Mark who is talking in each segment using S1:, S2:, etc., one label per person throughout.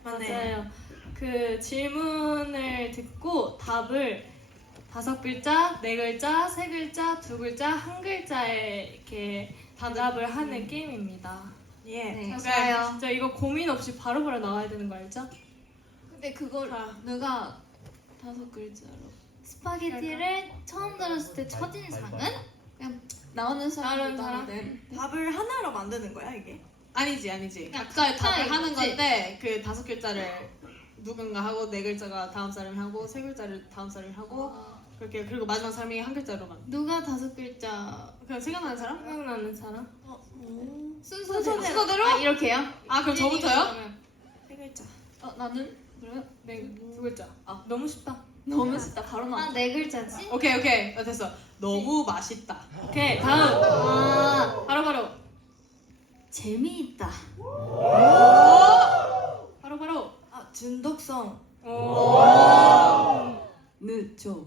S1: 맞아요. 그 질문을 듣고 답을 5글자, 4글자, 3글자, 2글자, 1글자에 이렇게 대답을 하는 게임입니다.
S2: 예.
S3: 네,
S1: 그러니까
S3: 좋아요.
S1: 진짜 이거 고민 없이 바로바로 나와야 되는 거 알죠?
S3: 근데 그걸 누가 5글자로 스파게티를 처음 들었을 때 첫인상은 그냥 나오는 사람이
S1: 사람?
S2: 밥을 하나로 만드는 거야 이게?
S4: 아니지.
S3: 그냥
S4: 각자의 답을
S3: 각자의
S4: 하는
S3: 거지.
S4: 건데 그 5글자를 누군가 하고 4글자가 다음 사람이 하고 3글자를 다음 사람이 하고 그렇게 그리고 마지막 사람이 1글자로만.
S3: 누가 5글자
S4: 그냥 생각나는 사람?
S1: 생각나는 사람?
S3: 순서대로? 아, 이렇게요?
S4: 아 그럼 저부터요?
S2: 3글자.
S3: 나는 그래요?
S1: 네, 2글자. 너무 쉽다.
S3: 너무 쉽다. 바로 나와. 4글자지?
S4: 오케이 됐어. 너무 맛있다.
S1: 오케이, 다음. 바로바로.
S3: 재미있다.
S1: 바로바로.
S2: 중독성.
S3: 늦죠.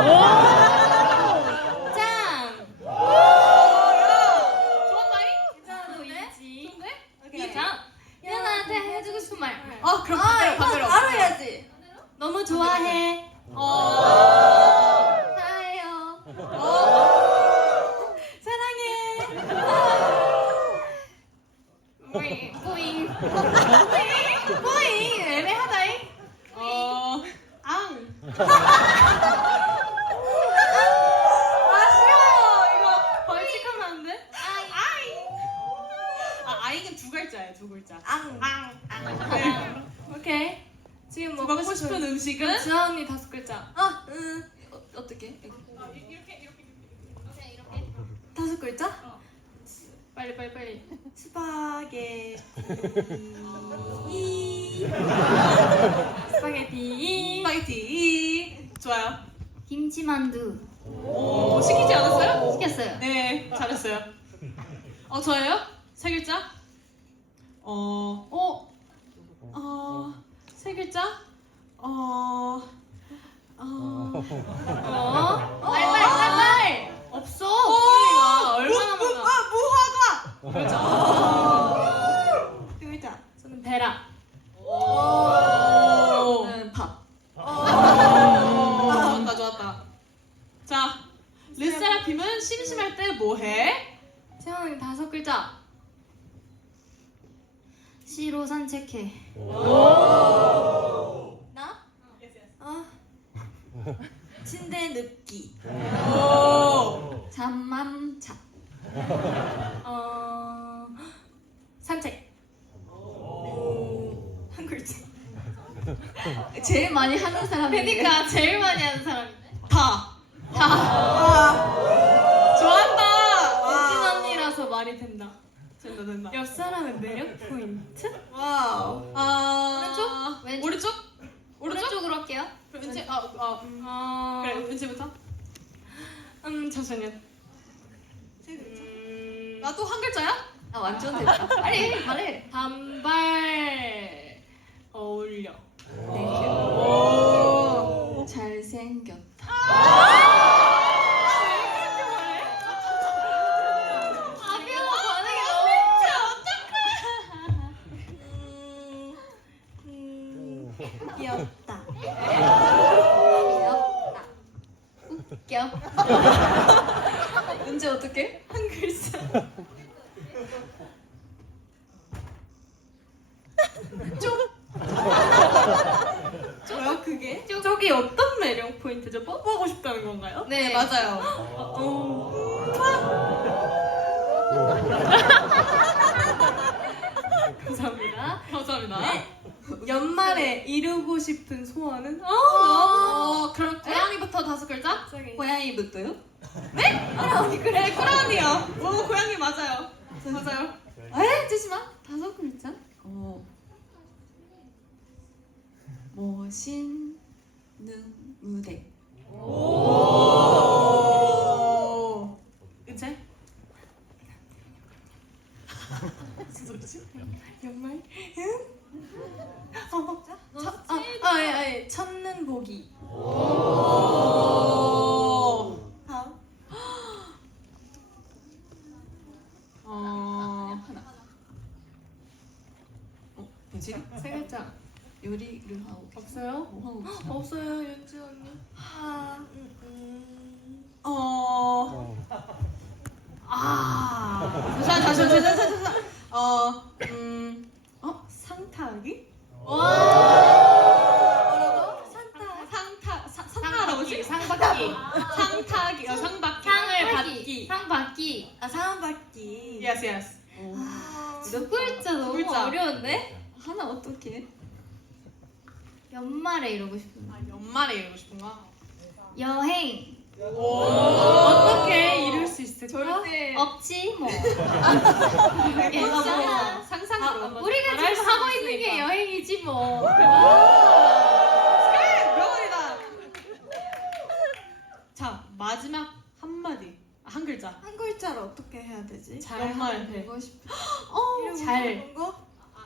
S1: 짱!
S3: 오케이. 자, 유나한테 해주고 싶은 말.
S4: 그럼 반대로.
S2: 바로 해야지.
S1: 너무 좋아해.
S3: 사랑해요.
S1: 뿌잉.
S3: 뿌잉.
S1: 뿌잉. 애매하다잉.
S4: 앙.
S1: 이거 벌칙하면 안 돼?
S4: 아이는 2글자예요. 2글자.
S2: 앙.
S1: 오케이. 지금
S4: 먹고 싶은 음식은?
S1: 지아 언니 5글자.
S3: 어떻게?
S2: 5글자?
S1: 빨리.
S2: 스파게티.
S1: 스파게티.
S4: 스파게티. 좋아요.
S3: 김치만두.
S4: 오, 시키지 않았어요?
S3: 시켰어요.
S4: 네, 잘했어요. 저예요? 3글자? 3글자?
S1: 빨리. 없어. 소리가 얼마나 많아.
S2: 무화과.
S1: 그렇죠.
S2: 2글자.
S1: 저는 베라.
S3: 저는 밥.
S4: 좋았다. 자, 르세라핌은 심심할 때 뭐해?
S1: 지아 언니 5글자.
S3: 시로 산책해.
S2: 나? 침대 눕기.
S3: 잠만 자.
S1: 산책.
S2: 1글자.
S3: 제일 많이 하는 사람이.
S1: 그러니까 제일 많이 하는 사람이네.
S4: 다.
S2: 와.
S4: 좋아한다.
S1: 유진 언니라서 말이 된다.
S4: 된다.
S1: 옆 사람의 매력 포인트?
S2: 와우.
S3: 오른쪽? 왼쪽?
S4: 오른쪽?
S3: 오른쪽으로 할게요.
S4: 그럼 은지, 그래, 은지부터.
S1: 잠시만요.
S2: 3글자.
S4: 나 또 1글자야?
S3: 완전 됐다. 빨리 말해.
S1: 단발 어울려.
S4: 오.
S3: 잘생겼다.
S2: 귀엽다.
S3: 귀엽다. 웃겨. 은지 어떡해?
S1: 1글자.
S2: 뭐야 그게?
S1: 저기 어떤 매력 포인트죠? 뽀뽀하고 싶다는 건가요?
S3: 네,
S4: 맞아요.
S1: 감사합니다.
S4: 감사합니다.
S1: 연말에 이루고 싶은 소원은?
S4: 그럼 고양이부터 5글자?
S1: 갑자기.
S3: 고양이부터요?
S4: 그래, 꾸러미요. 오, 고양이 맞아요. 맞아요.
S3: 잠시만. 5글자? 멋있는 무대.
S4: 오. 은채? 무슨 소리지?
S1: 연말?
S2: 자?
S1: 찾는 보기.
S4: 오.
S2: 다음.
S4: 뭐지?
S1: 3글자.
S4: 요리를 하고
S1: 없어요?
S4: 뭐 하고 계시나요?
S1: 없어요, 윤지 언니.
S4: 잠시만. 상타하기?
S2: 뭐라고? 산타.
S4: 산타 할아버지?
S3: 상받기.
S4: 상타하기. 상받기.
S3: 상을 받기. 상받기.
S2: 아 사랑받기.
S4: Yes, yes.
S3: 두 글자 너무
S4: 글자.
S3: 어려운데?
S2: 하나 어떻게?
S3: 연말에 이러고 싶은데.
S4: 연말에 이러고 싶은 거?
S3: 여행.
S1: 어떻게 이룰 수 있을까?
S2: 절대.
S3: 없지 뭐.
S4: 괜찮아. 상상으로.
S3: 우리가
S1: 말할
S3: 지금
S1: 수
S3: 하고 있는 게
S1: 있으니까.
S3: 여행이지 뭐.
S4: 명언이다. 자, 마지막 한마디. 한 글자.
S2: 한 글자를 어떻게 해야 되지?
S4: 연말.
S3: 보고 싶어.
S2: 잘.
S3: 잘.
S2: 이런 거?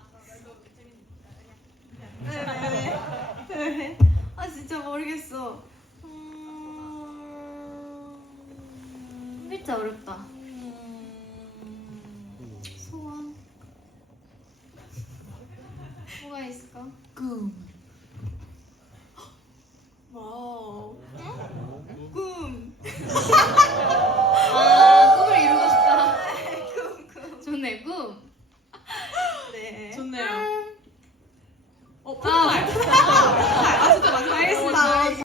S2: 왜? 아 진짜 모르겠어.
S3: 한 글자 어렵다.
S2: 소원.
S3: 뭐가 있을까?
S4: 꿈.
S2: 와우. 꿈.
S3: 아, 꿈을 이루고 싶다.
S2: 꿈.
S3: 좋네, 꿈.
S2: 네.
S4: 좋네요.
S3: 아,
S4: 풋발.